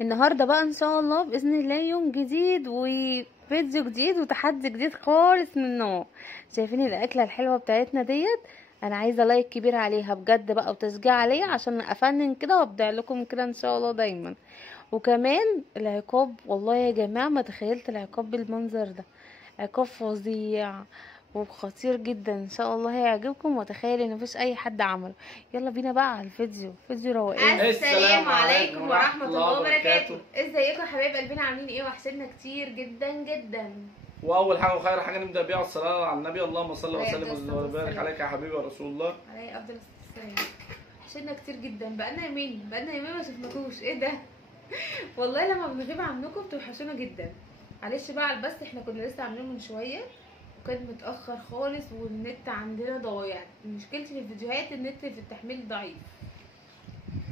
النهارده بقى ان شاء الله باذن الله يوم جديد وفيديو جديد وتحدي جديد خالص من نوع. شايفين الاكله الحلوه بتاعتنا ديت؟ انا عايزه لايك كبير عليها بجد بقى وتشجيع عليا عشان افنن كده وابدع لكم كده ان شاء الله دايما. وكمان العقاب، والله يا جماعه ما تخيلت العقاب بالمنظر ده. عقاب فظيع وخطير جدا، ان شاء الله هيعجبكم وتخيل ان مفيش اي حد عمله. يلا بينا بقى على الفيديو، فيديو روقان. السلام عليكم ورحمة الله وبركاته. ازيكم يا حبايب قلبنا؟ عاملين ايه؟ وحشتنا كتير جدا جدا. واول حاجه وخير حاجه نبدا بيها الصلاه على النبي. اللهم صل وسلم وبارك عليك يا حبيبي يا رسول الله. عليه افضل الصلاه والسلام. وحشتنا كتير جدا، بقالنا يومين ما شفناكوش. ايه ده؟ والله لما بنغيب عنكم بتوحشونا جدا. معلش بقى على البث، احنا كنا لسه عاملينه من شويه وكان متاخر خالص والنت عندنا ضايع. مشكلتي في الفيديوهات النت في التحميل ضعيف.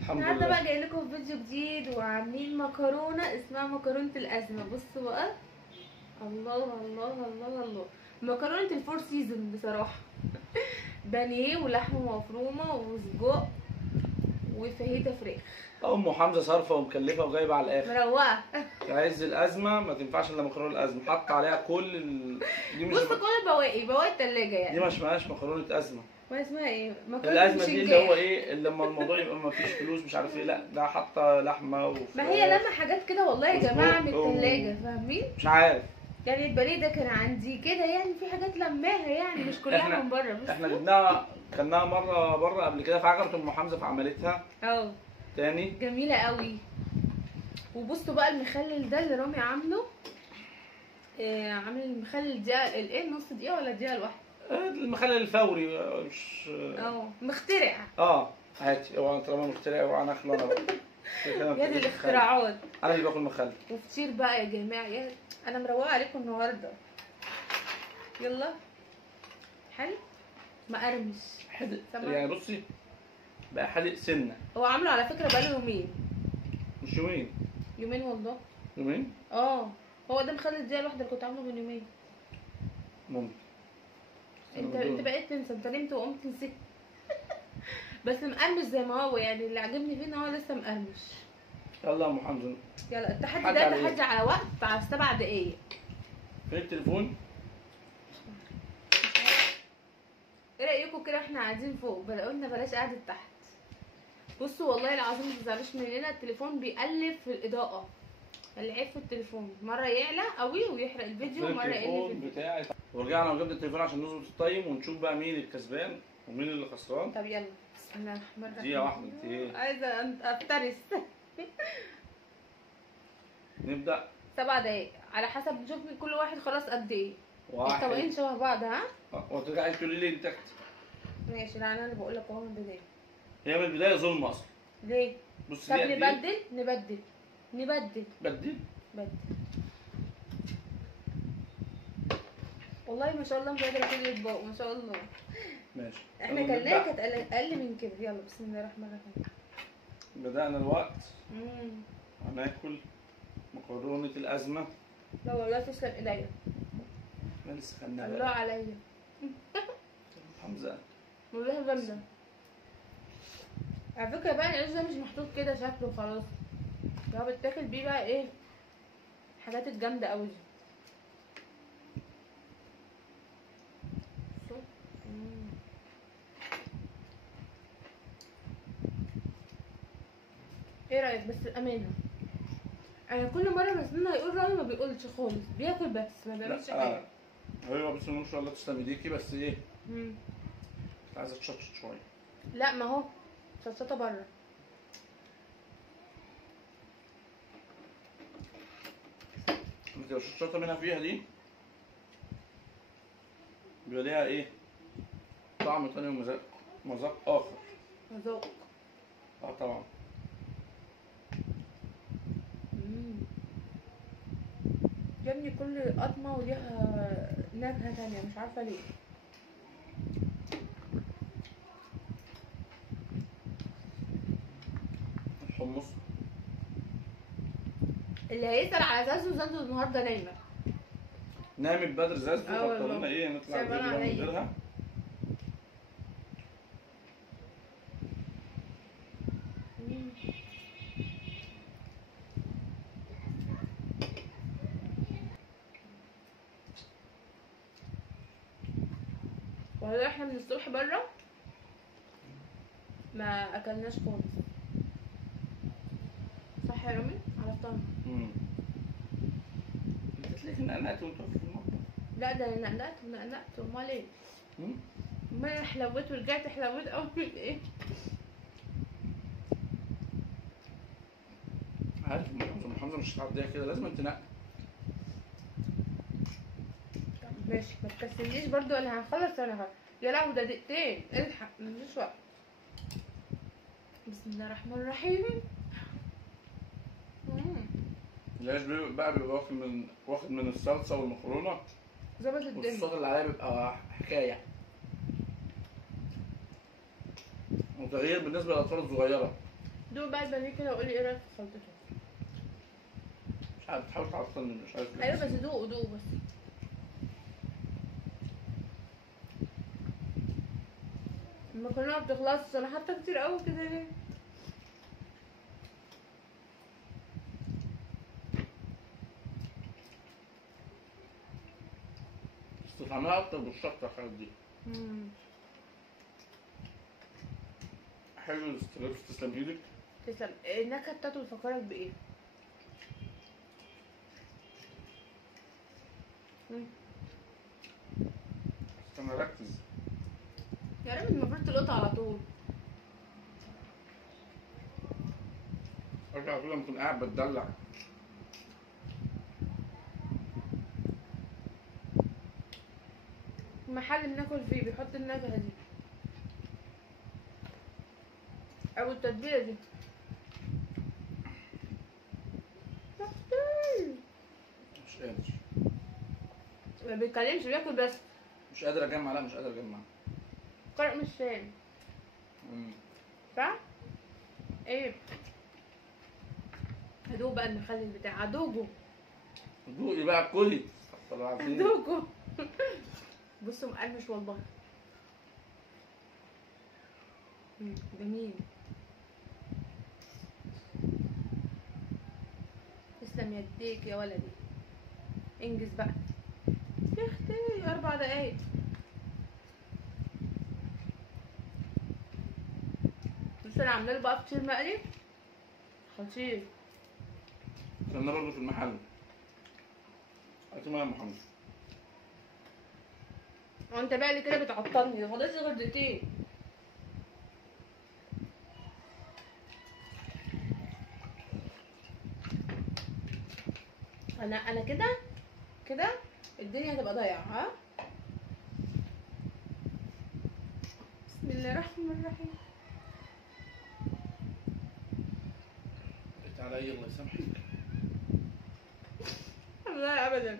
الحمد النهارده لله. بقى جاي لكم فيديو جديد وعاملين مكرونه اسمها مكرونه الازمه. بصوا بقى، الله الله الله الله، مكرونه الفور سيزون بصراحه. بانيه ولحمه مفرومه وسجق وفاهيتا فراخ. ام حمزه صارفه ومكلفه وجايبه على الاخر. مروقه. في عز الازمه ما تنفعش الا مكرونه الازمه، حط عليها كل دي مش بص كل بواقي التلاجة دي يعني. ما اسمهاش مكرونه ازمه. ما اسمها ايه؟ مكرونه الازمه دي اللي بشنجان. هو ايه، لما الموضوع يبقى ما فيش فلوس مش عارف ايه، لا ده حاطه لحمه وفراخ. ما هي لما حاجات كده والله يا جماعه من وسجق التلاجة، فاهمين؟ مش عارف. يعني البانيه ده كان عندي كده، يعني في حاجات لماها يعني مش كلها من بره. بص احنا جبناها كلناها مره بره قبل كده، فعجبت ام حمزه فعملتها اه تاني. جميله قوي. وبصوا بقى المخلل ده اللي رامي عامله. عامل المخلل دقيقه الايه، نص دقيقه ولا دقيقه لوحده؟ المخلل الفوري مش مخترع. هاتي. اوعى طالما مخترع اوعى ناكله انا بقى. يا دي الاختراعات. انا اللي باكل مخلل. وفطير بقى يا جماعه، انا مروقه عليكم النهارده. يلا. حلو مقرمش حدق سمع. يعني، بصي بقى حدق سنه. هو عامله على فكره بقاله يومين. مش يومين. يومين والله. يومين؟ هو ده مخلي الدقيقه الواحده اللي كنت عامله من يومين. ممكن. انت بقيت تنسى، انت نمت وقمت نسيت. بس مقرمش زي ما هو، يعني اللي عجبني فيه ان هو لسه مقرمش. يلا يا ام حمزه. يلا التحدي ده تحدي على وقت، على 7 دقايق. فين التليفون؟ ايه رايكم كده احنا قاعدين فوق؟ قلنا بلاش قعده تحت. بصوا والله العظيم ما تزعلوش مننا، التليفون بيقلب في الاضاءه. العيب في التليفون، مره يعلى قوي ويحرق الفيديو ومره يقل في الفيديو. بتاعي. ورجعنا وجبنا التليفون عشان نظبط التايم ونشوف بقى مين الكسبان ومين اللي خسران. طب يلا بسم الله الرحمن الرحيم. دقيقة واحدة. انت ايه؟ عايزه افترس. نبدأ 7 دقايق على حسب، نشوف كل واحد خلاص قد ايه. واحد. الطبقين شبه بعض ها؟ وترجعي تقولي لي تحت. ماشي. لا انا اللي بقول لك اهو من البدايه. هي من البداية ظلم اصلا. ليه؟ بص طب دي قد ايه؟ نبدل. بدل. والله ما شاء الله مش قادره كل الاطباق، ما شاء الله. ماشي. احنا كلناها كانت اقل من كده. يلا بسم الله الرحمن الرحيم. بدأنا الوقت. هناكل مكرونة الأزمة. لا والله تسلم ايديا. احنا لسه خدناها. الله عليا. حمزة. والله جامدة. على فكرة بقى العيش ده مش محطوط كده شكله خلاص، ده بتاكل بيه بقى ايه الحاجات الجامدة اوي دي. ايه رأيك؟ بس الأمانة انا كل مرة رسمنا يقول رأيه ما بيقولش خالص، بياكل بس ما بيعملش حاجة. ايوه بسم الله ما شاء الله تسلم ايديكي، بس ايه؟ كنت عايزة تشطشط شوية. لا ما هو شطشطة بره. انت لو الشطشطة منها فيها دي بيبقى ليها ايه؟ طعم تاني ومذاق آخر. مذوق. طبعا. يا ابني كل قطمة وليها نكهة تانية مش عارفة ليه. الحمص اللي هيسأل على زازو النهارده نايمة. نامت بدر زازو، فاضطرينا ايه نطلع من غيرها. والله احنا من الصبح بره ما اكلناش خالص. صح يا رامي؟ عرفتها. انت تلاقيك نقنقت وانت واقف في المطبخ. لا ده انا نقنقت امال ايه؟ امال انا حلوت ورجعت حلوت اول ايه؟ عارف محمزه مش هتعديها كده، لازم تنقي. ماشي ما تكسلنيش برضو، انا هخلص انا يا لهوي ده دقيقتين، الحق مفيش وقت. بسم الله الرحمن الرحيم. العيش بقى بيبقى واخد من الصلصه والمكرونه ظبط الدنيا. والصوص اللي عليها بيبقى حكايه. وتغيير بالنسبه للاطفال الصغيره. دوق بقى البانيه كده وقولي ايه رايك في خلطته. مش عارف تحاول تعطلني، مش عارف ليه. ايوه بس دوقوا بس. المكرونه ما بتخلصش، انا حاطه كتير قوي كده ليه؟ بس طعمها اكتر بالشطه الحاجات دي. حلو الاستريبس، تسلم ايدك. تسلم. النكهه بتاعته بتفكرك بايه؟ استنى ركز يا رامي المفروض تلقطها على طول. ارجع كل ما اكون قاعد بتدلع. المحل اللي بناكل فيه بيحط النكهه دي او التتبيله دي. مش قادر. ما بيتكلمش بياكل بس. مش قادر اجمع، لا مش قادر اجمع. قرأ مش فاهم. صح؟ ايه؟ هدوق بقى المخلل بتاع هدوقه. دوقي بقى كلي. هدوقه. بصوا مقرمش والله. جميل. تسلم يديك يا ولدي. انجز بقى يا اختي، 4 دقايق. بص انا عامله له بقى فطير مقلي خطير. كنا برضه في المحل. هاتي يا محمد. وانت بقى اللي كده بتعطلني، ده فاضلش غير دقيقتين. انا كده الدنيا هتبقى ضايعه. ها بسم الله الرحمن الرحيم. قلت عليا الله يسامحك. لا ابدا.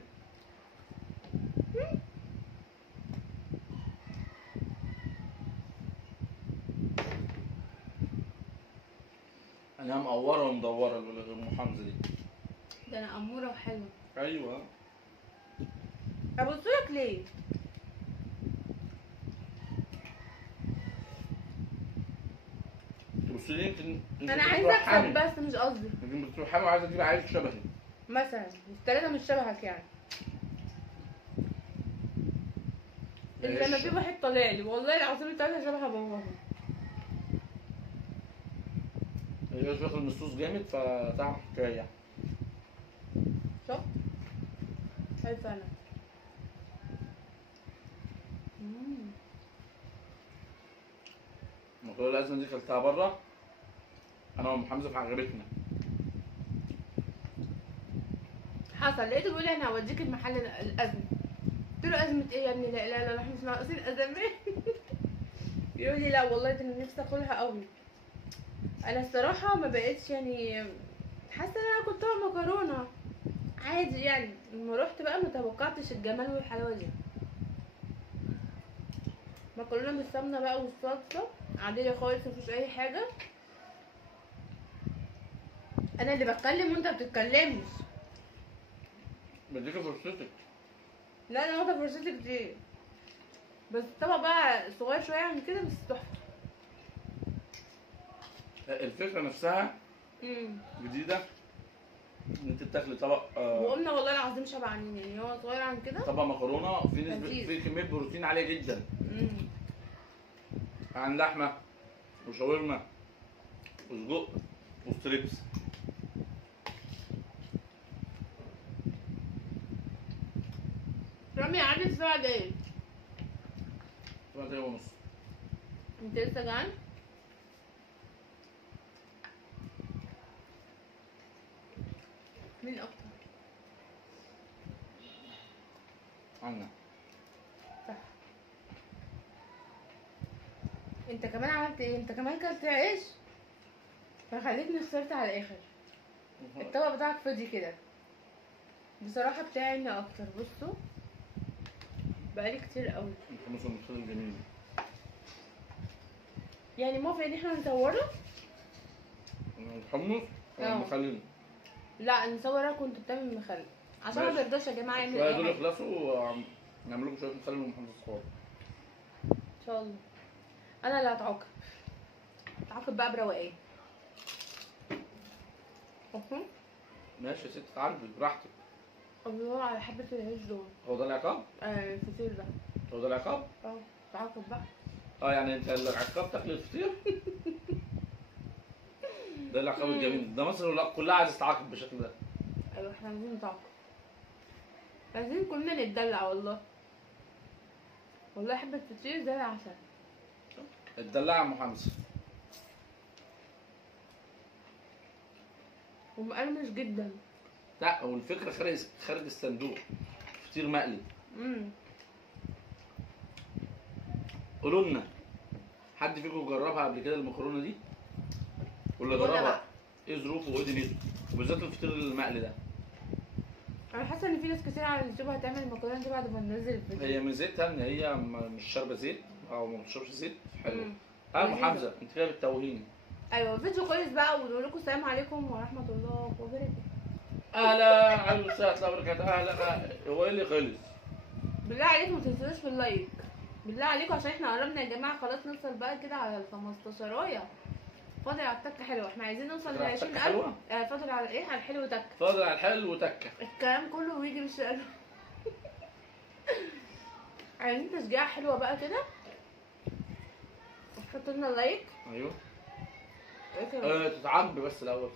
انا مقوره ومدوره ام حمزه دي. ده انا اموره وحلوه. ايوه. ابصلك ليه؟ تبصي لي يمكن انا عايزه اكسب بس مش قصدي. يمكن بتروحي وعايزه تجيبي عيل شبهي مثلا الثلاثه مش شبهك يعني. الا لما في واحد طالع لي والله العظيم الثلاثه شبه باباهم. هي مش واخد الصوص جامد فتعمل حكايه. شفت؟ شايفه انا. المكرونه الازمه دي كلتها بره انا وام حمزه فعجبتنا. حصل لقيته بيقول لي انا هوديك المحل الازمه. قلت له ازمه ايه يا ابني؟ لا لا لا احنا مش ناقصين ازمات. يقول لي لا والله ده انا نفسي اكلها قوي. انا الصراحه ما بقتش يعني حاسه ان انا كنت مكرونه عادي يعني. لما رحت بقى ما توقعتش الجمال والحلاوه دي. مكرونه بالسمنه بقى والصلصه عاديه خالص مفيش اي حاجه. انا اللي بتكلم وانت بتتكلمش. بديكي فرصتك. لا انا واخده فرصتي كتير بس الطبق بقى صغير شويه عن كده بس تحفه. الفكره نفسها جديده ان انت بتاكلي طبق وقلنا والله العظيم شبعانين يعني. هو صغير عن كده طبق مكرونه في نسبه في كميه بروتين عاليه جدا. عن لحمه وشاورما وسجق وستريبس. رامي عدد 7 دقايق. 7 دقايق ونص. انت لسه جعان؟ مين اكتر؟ عنا. صح. انت كمان عملت ايه؟ انت كمان كلت عيش فخليتني خسرت على الاخر. الطبق بتاعك فاضي كده. بصراحه بتاعي انا اكتر. بصوا بقالي كتير قوي. الحمص المصري الجميل. يعني موافق ان احنا نصوره؟ الحمص ولا اه. المخلل؟ لا نصوره. كنت بتعمل مخلل عشان ما ماشي. ترضاش يا جماعه يعمل شويه اي دول حاجه. يخلصوا نعمل لكم شويه مخلل ومحمص صغار. ان شاء الله. انا اللي هتعاقب. هتعاقب بقى بروقان. ماشي يا ست، تعالي براحتك. الله على حبه العيش دول. هو ده العقاب؟ الفطير ده. هو ده العقاب؟ تعاقب بقى. يعني انت العقاب تاكل الفطير؟ ده العقاب الجميل. ده مصر كلها عايزه تتعاقب بالشكل ده. ايوه احنا عايزين نتعاقب. عايزين كلنا نتدلع والله. والله حبه الفطير زي العسل. اتدلع يا ام حمزه. ومقرمش جدا. لا والفكره خارج الصندوق. فطير مقلي. قولوا لنا، حد فيكم جربها قبل كده المكرونه دي؟ ولا جربها؟ ايه ظروفه وايه دنيته؟ وبالذات الفطير المقلي ده. انا حاسه ان في ناس كتير على اليوتيوب هتعمل المكرونه دي بعد ما ننزل الفيديو. هي ميزتها ان هي مش شاربه زيت او ما بتشربش زيت. حلو. ام لذيذة. حمزه انت كده بتتوهيني. ايوه الفيديو كويس بقى. ونقول لكم السلام عليكم ورحمه الله وبركاته. اهلا على وسهلا وبركاته. اهلا. هو ايه اللي خلص؟ بالله عليكم ما تنسوش في اللايك. بالله عليكم عشان احنا قربنا يا جماعه خلاص نوصل بقى كده على ال 15. فاضل على التكه حلوه. احنا عايزين نوصل ل 20,000. حلوه؟ فاضل على ايه؟ على الحلو تكه. فاضل على الحلو وتكه. الكلام كله بيجي بالشقلب. عايزين تشجيع حلوه بقى كده. تحطوا لنا لايك. ايوه. إيه كمان؟ تتعاقبي بس الاول.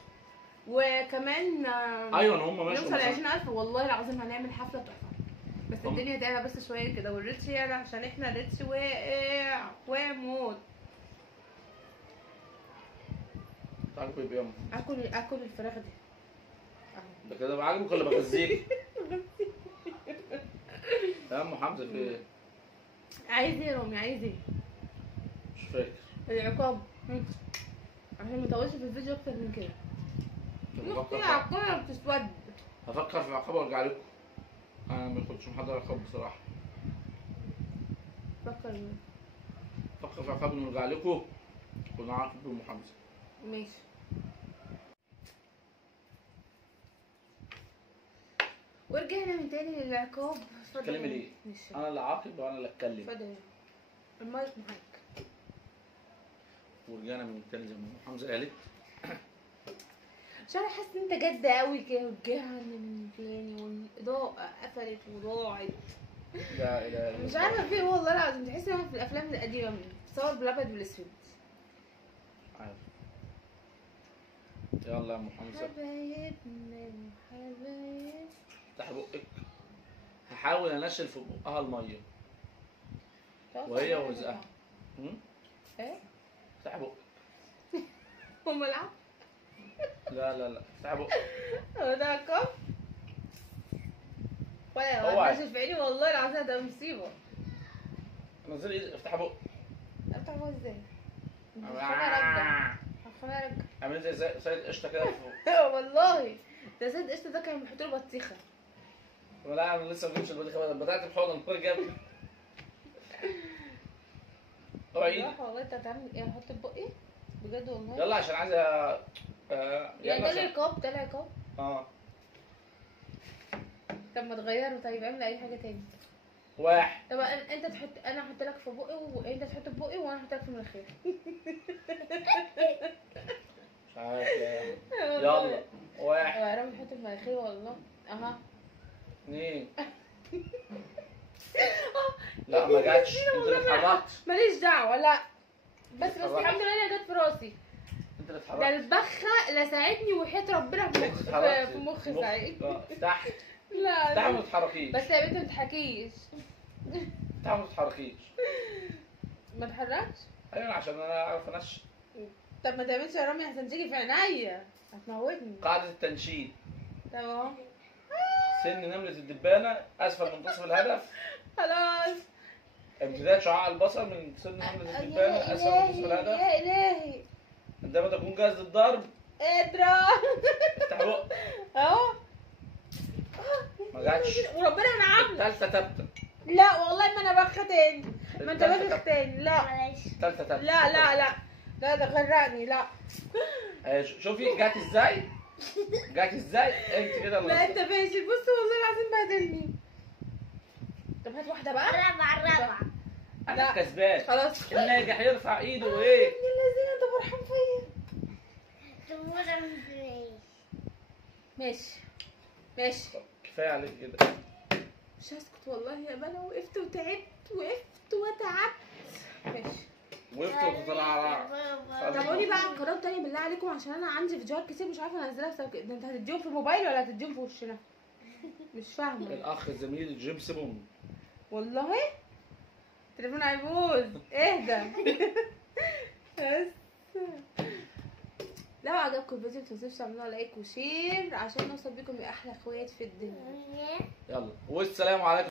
وكمان ايوه هم ماشي. نوصل ل 20,000 والله العظيم هنعمل حفله تحفه. بس الدنيا تعلى بس شويه كده والريتش يعلى عشان احنا الريتش واقع موت. تعاقبي بيوم. اكل الفراخ دي اهو. ده كده بعاجبك ولا بغذيك؟ يا ام حمزه في ايه؟ عايز ايه يا رامي؟ عايز ايه؟ مش فاكر. العقاب. عشان ما نطولش في الفيديو اكتر من كده. هفكر في عقاب بتسود. هفكر في العقاب وارجع لكم. انا ما كنتش محضر عقاب بصراحه. فكر. فكر في عقاب ونرجع لكم ونعاقب بام حمزه. ماشي. ورجعنا من تاني للعقاب. تتكلمي ليه؟ ماشي. انا اللي عاقب وانا اللي اتكلم. اتفضل. المايك معاك. ورجعنا من تاني زي ما ام حمزه قالت. عشان انا حاسه ان انت جد قوي كده ورجعنا من تاني والاضاءه قفلت وضاعت. لا لا مش عارفه في ايه والله العظيم. تحس ان انا في الافلام القديمه بتصور بالابيض والاسود. عارف. يلا يا ام حمزه. حبايبنا وحبايب. افتحي بقك. هحاول انشل في بقها الميه وهي وزقها. ايه؟ افتحي بقك. هم العب. لا افتحي بقك. هو ده عقاب؟ ولا اوعي. ما في عيني والله العظيم ده مصيبه. نزلي ايدك. افتحي بقك. افتح هو ازاي؟ هخليها ارجع. اعملي زي سيد قشطه كده فوق. والله ده زيد قشطه ده كان بيحط له بطيخه. لا انا لسه ما جبتش البطيخه بتاعت الحوض المره الجايه. اوعي ايدك. والله انت هتعمل ايه؟ هحط في بقي؟ بجد والله؟ يلا عشان عايزه يعني ده العقاب؟ ده العقاب؟ طب ما تغيره. طيب اعمل اي حاجه تاني. واحد. طب انت تحط. انا احط لك في بقي وانت تحط في بقي وانا احط لك في مناخيري. مش عارف. يلا واحد. يا رب نحط في مناخيري والله. اها. اثنين. لا ما جاتش. انت اللي اتحركت. ماليش دعوه. لا بس الحمد لله إنها جت في راسي. انت اللي ده اتحركت. البخه لساعدني وحياة ربنا في انت مخ اتحركت. في مخ ساعد. افتحي لا افتحي ما تتحركيش. بس يا بنتي ما تضحكيش. افتحي ما تتحركيش. ما تحركش. ايوه عشان انا اعرف انشن. طب ما تعملش يا رامي عشان تيجي في عينيا هتموتني. قاعدة التنشين. تمام سن نملة الدبانة اسفل منتصف الهدف. خلاص. امتداد شعاع البصر من سن نملة الدبانة اسفل منتصف الهدف. يا الهي عندما تكون جاهز للضرب قادرة. افتح بق. اهو ما جاتش. وربنا انا عامله. الثالثة ثابتة. لا والله ما انا بخ تاني. ما انت التالتة بخ تاني. لا الثالثة ثابتة. لا لا لا لا ده غرقني. لا شوفي جات ازاي؟ جات ازاي؟ انت كده لا انت فاشل. بص والله العظيم بهدلني. طب هات واحدة بقى. الرابعة انا لا. كسبان. خلاص. الناجح يرفع ايده وايه؟ يا الذين انت فرحان فيا. ماشي ماشي. كفايه عليك كده. مش هسكت والله يا بلا. وقفت وتعبت وقفت وتعبت. ماشي. وقفت وتطلع. طب قولي بقى عن قناه تانية بالله عليكم عشان انا عندي فيديوهات كتير مش عارفه انزلها بسبب كده. ده انت هتديهم في الموبايل ولا هتديهم في وشنا؟ مش فاهمه الاخ الزميل جيم سيمون. والله التليفون هيبوظ. اهدى. بس لو عجبكم الفيديو متنسوش تعملوا لايك وشير عشان نوصل بيكم لاحلى اخوات في الدنيا. يلا والسلام عليكم.